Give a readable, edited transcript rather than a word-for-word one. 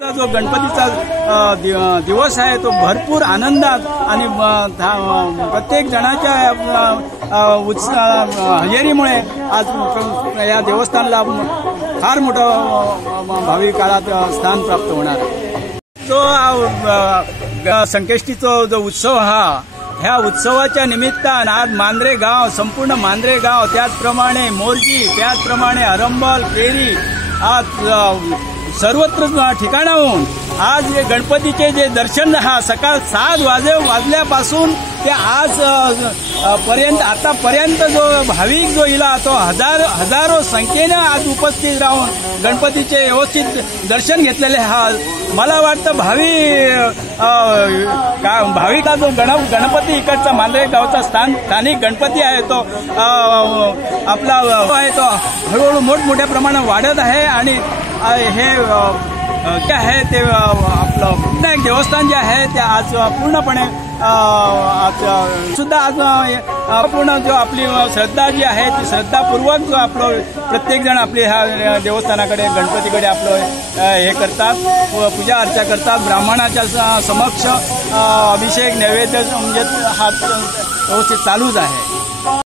जो गणपतीचा दिवस आहे तो भरपूर आनंदात आणि प्रत्येक जणाच्या हजेरीमुळे आज या देवस्थानाला फार मोठं भावी काळात स्थान प्राप्त होणार आहे। जो संकष्टीचा जो उत्सव ह्या उत्सवाच्या निमित्तानं आज मांद्रे गाव, संपूर्ण मांद्रे गाव, त्याचप्रमाणे मोर्जी, त्याचप्रमाणे अरंबल, केरी आज सर्वत्र ठिकाणाहून आज गणपतीचे जे दर्शन सकाळ 7 वाजल्यापासून ते आज पर्यंत आतापर्यंत जो भाविक जो इला तो हजारो संख्येने आज उपस्थित राहून गणपतीचे व्यवस्थित दर्शन घेतलेले मला वाटतं भाविका जो गणपती इकडचा मांद्रे गावचा स्थानिक गणपती आहे तो आपला आहे तो हळूहळू मोठमोठ्या प्रमाणात वाढत आहे आणि हे काय आहे ते आपलं पुन्हा एक देवस्थान जे आहे ते आज पूर्णपणे आज सुद्धा आज पूर्ण जो आपली श्रद्धा जी आहे ती श्रद्धापूर्वक जो आपलं प्रत्येक जण आपली ह्या देवस्थानाकडे गणपतीकडे आपलं हे करतात, पूजा अर्चा करतात, ब्राह्मणाच्या समक्ष अभिषेक नैवेद्य म्हणजे हा व्यवस्थित चालूच आहे।